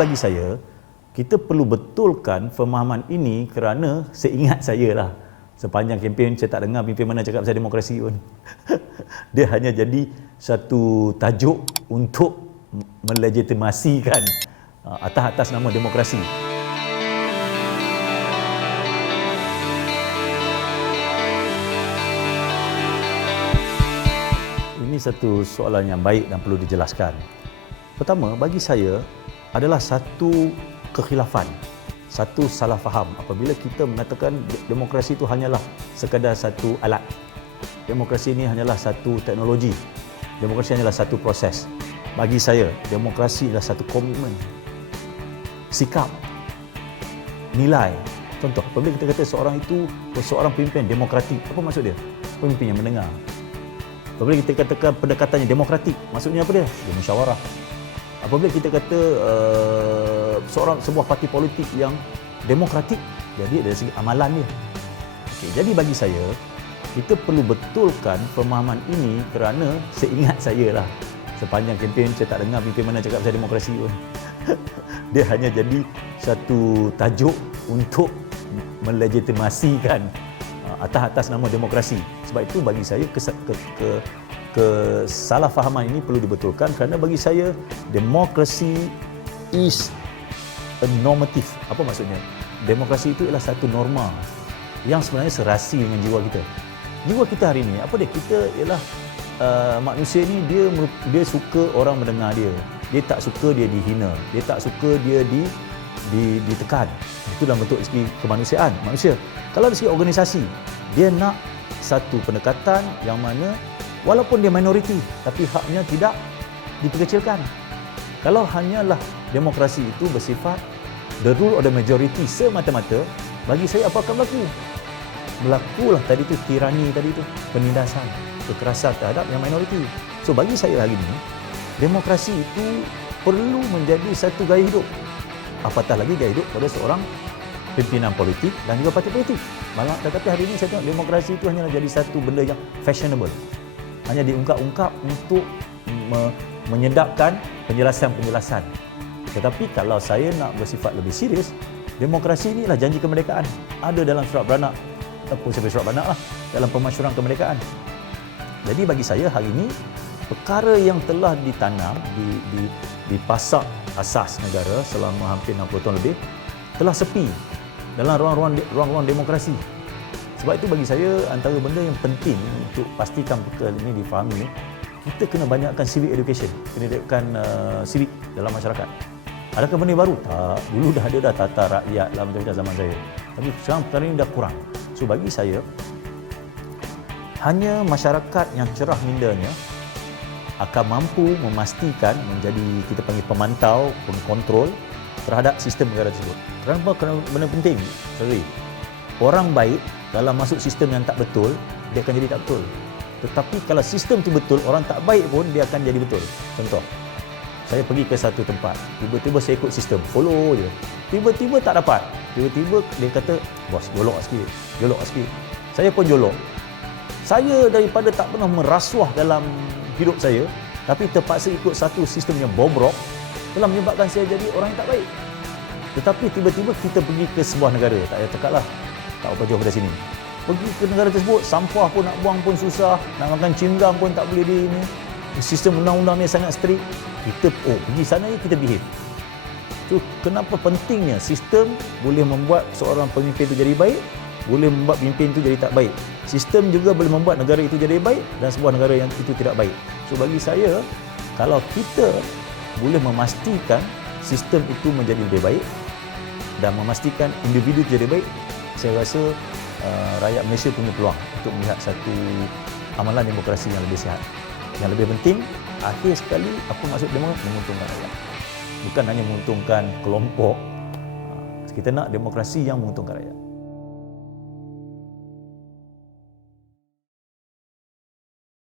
bagi saya, kita perlu betulkan pemahaman ini kerana seingat saya lah, sepanjang kempen saya tak dengar pimpin mana cakap pasal demokrasi pun. Dia hanya jadi satu tajuk untuk melegitimasikan atas nama demokrasi. Ini satu soalan yang baik dan perlu dijelaskan. Pertama, bagi saya adalah satu kekhilafan, satu salah faham apabila kita mengatakan demokrasi itu hanyalah sekadar satu alat. Demokrasi ini hanyalah satu teknologi. Demokrasi hanyalah satu proses. Bagi saya, demokrasi adalah satu komitmen, sikap, nilai. Contoh, apabila kita kata seorang pemimpin demokratik, apa maksud dia? Pemimpin yang mendengar. Apabila kita katakan pendekatannya demokratik, maksudnya apa dia? Dia musyawarah. Apabila kita kata sebuah parti politik yang demokratik, jadi dari segi amalan dia. Okey, jadi bagi saya, kita perlu betulkan pemahaman ini kerana seingat saya lah, sepanjang kempen saya tak dengar pimpin mana cakap pasal demokrasi pun. Dia hanya jadi satu tajuk untuk melegitimasikan atas nama demokrasi. Sebab itu bagi saya kesalahfahaman ini perlu dibetulkan kerana bagi saya demokrasi is a normative. Apa maksudnya? Demokrasi itu adalah satu norma yang sebenarnya serasi dengan jiwa kita. Jiwa kita hari ini, apa dia? Kita ialah manusia ni dia suka orang mendengar dia. Dia tak suka dia dihina. Dia tak suka dia ditekan. Itu dalam bentuk segi kemanusiaan manusia. Kalau dari segi organisasi, dia nak satu pendekatan yang mana walaupun dia minoriti tapi haknya tidak diperkecilkan. Kalau hanyalah demokrasi itu bersifat the rule of the majority semata-mata, bagi saya apa akan berlaku? Berlakulah tadi tu tirani, tadi tu penindasan, kekerasan terhadap yang minoriti. So bagi saya hari ini, demokrasi itu perlu menjadi satu gaya hidup. Apatah lagi gaya hidup pada seorang pimpinan politik dan juga parti politik. Malah tetapi hari ini saya tengok demokrasi itu hanyalah jadi satu benda yang fashionable. Hanya diungkap-ungkap untuk menyedapkan penjelasan-penjelasan. Tetapi kalau saya nak bersifat lebih serius, demokrasi inilah janji kemerdekaan. Ada dalam surat beranak, ataupun surat beranak lah, dalam pemasyuran kemerdekaan. Jadi bagi saya hari ini, perkara yang telah ditanam di pasak asas negara selama hampir 60 tahun lebih, telah sepi dalam ruang-ruang demokrasi. Sebab itu bagi saya antara benda yang penting untuk pastikan perkara ini difahami, kita kena banyakkan civic education, pendidikan civic dalam masyarakat. Adakah benda baru? Tak. Dulu dah ada tata rakyat dalam zaman saya. Tapi sekarang perkara ini dah kurang. So bagi saya, hanya masyarakat yang cerah mindanya akan mampu memastikan menjadi, kita panggil pemantau, pengkontrol terhadap sistem negara tersebut. Kenapa? Kerana benda penting. Sorry. Orang baik dalam masuk sistem yang tak betul, dia akan jadi tak betul. Tetapi kalau sistem itu betul, orang tak baik pun dia akan jadi betul. Contoh, saya pergi ke satu tempat, tiba-tiba saya ikut sistem, follow je. Tiba-tiba tak dapat. Tiba-tiba dia kata, bos, jolok sikit. Saya pun jolok. Saya daripada tak pernah merasuah dalam hidup saya, tapi terpaksa ikut satu sistem yang bobrok, telah menyebabkan saya jadi orang yang tak baik. Tetapi tiba-tiba kita pergi ke sebuah negara, tak payah cakap lah, tak apa jauh dari sini. Pergi ke negara tersebut, sampah pun nak buang pun susah, nak makan cinggam pun tak boleh di ini. Sistem undang-undangnya sangat strict. Kita pergi sana kita behave. So, kenapa pentingnya sistem boleh membuat seorang pemimpin itu jadi baik, boleh membuat pemimpin itu jadi tak baik. Sistem juga boleh membuat negara itu jadi baik dan sebuah negara yang itu tidak baik. So bagi saya, kalau kita boleh memastikan sistem itu menjadi lebih baik dan memastikan individu jadi baik, saya rasa rakyat Malaysia punya peluang untuk melihat satu amalan demokrasi yang lebih sihat. Yang lebih penting, akhir sekali, apa maksud demokrasi? Menguntungkan rakyat. Bukan hanya menguntungkan kelompok. Kita nak demokrasi yang menguntungkan rakyat.